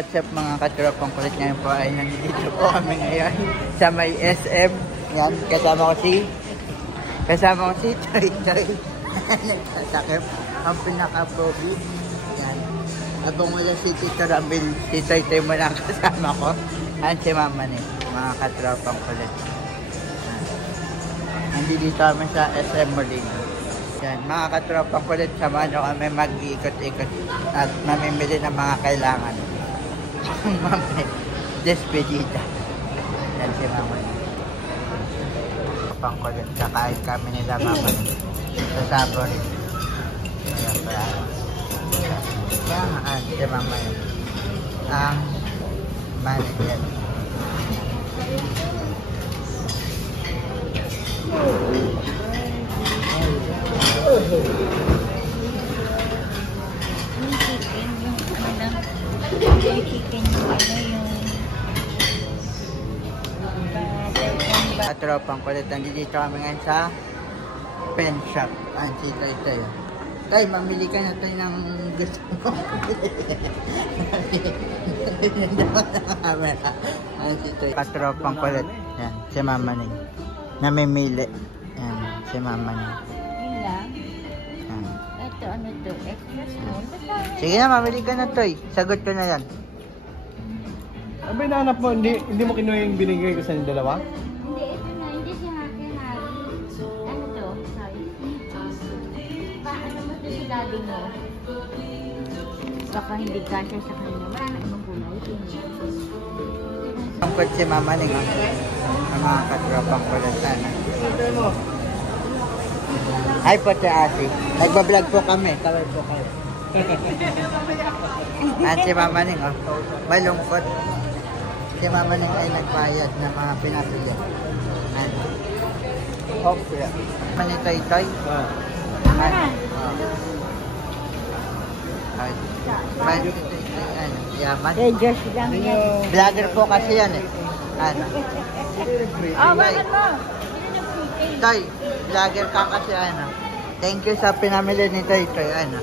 what's up mga katropang kulit, ngayon po ay nandito po kami ngayon sa may SM. Yan, kasama ko si Toy Toy. Nagsatakip ang pinaka-probi. Yan. Abang wala si Tito Rambil, si Toy Toy mo lang kasama ko. Yan si Mama ni, mga katropang kulit. Nandito kami sa SM Molina. Yan, mga katropang kulit, samahan nyo kami mag-iikot-ikot at mamimili ng mga kailangan. Mami, despedida. Yan si Mama. Katropang kulit, kakain kami nila Mama sa Sabori. Ayan pala. Yan, si Mama yun. Ang manager. Yung chicken, yung chicken, Katropang kulit, nandito kami ngayon sa pen shop. Ang si Toy Toy. Tay, mamili ka na tayo ng gusto mo. Ang si Toy. Katropang kulit. Yan, si Mama ni. Namimili. Yan, si Mama ni. Yun lang. Ito, ano to? Extra small. Sige na, mamili ka na, Toy. Sagot ko na yan. Abay, nahanap mo, hindi mo kinuha yung binigay ko sa yung dalawa? Hindi, ito na. Hindi siya Happy Harry. Ano to? Sorry. Paano mo ito si daddy mo? Baka hindi kasya sa kanya. Wala na ibang kulay. Ang kot si Mama ni, ang mga katropang kulit sana. Hi po si Ate. Nagbablog po kami. Kaway po kayo. At si Mama Ning, oh, malungkot. Si Mama Ning ay nagbayad ng mga pinapili. Okay. Mani Toy Toy. Tama na. Mani Toy Toy. Ano? Yaman. Eh, Josh lang yan. Vlogger po kasi yan eh. Ano? Oh, bakit mo? Toy, vlogger ka kasi ano. Thank you sa pinamili ni Toy Toy. Ano?